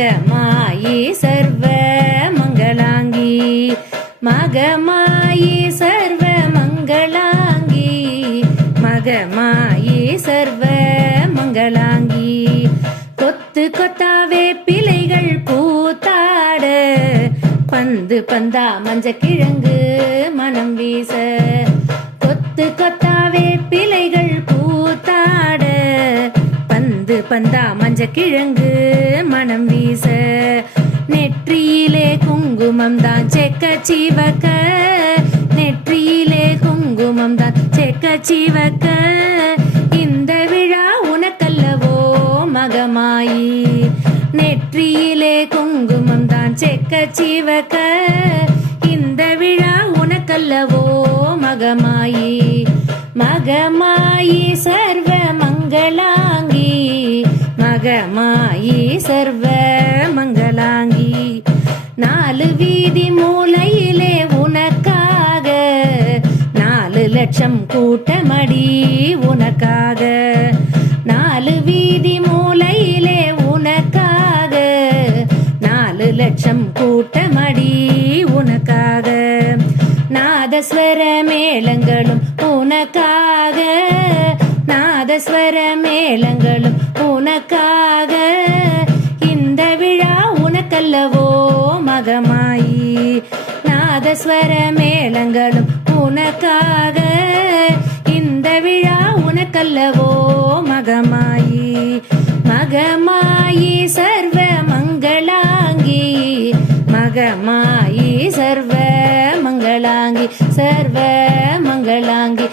மகமாயி சர்வ மங்களாங்கி மகமாயி சர்வ மங்களாங்கி மகமாயி சர்வ மங்களாங்கி கொத்து கொத்தாவே பிள்ளைகள் பூத்தாட பந்து பந்தா மஞ்சக்கிழங்கு மனம் வீச கொத்து கொத்தாவே பிள்ளைகள் பூத்தாட பந்து பந்தா மஞ்சக்கிழங்கு மனம் வீச நெற்றியிலே குங்குமம் தான் செக்க சீவக்க நெற்றியிலே குங்குமம் தான் செக்க சீவக்க இந்த விழா உனக்கல்லவோ மகமாயி நெற்றியிலே குங்குமம் தான் செக்க சீவக்க இந்த விழா உனக்கல்லவோ மகமாயி மகமாயி சர்வ மங்களாங்கி மகமாயி சர்வ மங்களாங்கி நாலு வீதி மூலையிலே உனக்காக 4 லட்சம் கூட்டமடி உனக்காக 4 வீதி மூலையிலே உனக்காக 4 லட்சம் கூட்டமடி உனக்காக நாதஸ்வர மேளங்களும் உனக்காக நாதஸ்வர மேளங்களும் உனக்காக இந்த விழா உனக்கல்லவோ மகமாயி நாதஸ்வர மேளங்களும் உனக்காக இந்த விழா உனக்கல்லவோ மகமாயி மகமாயி சர்வ மங்களாங்கி மகமாயி சர்வ மங்களாங்கி சர்வ மங்களாங்கி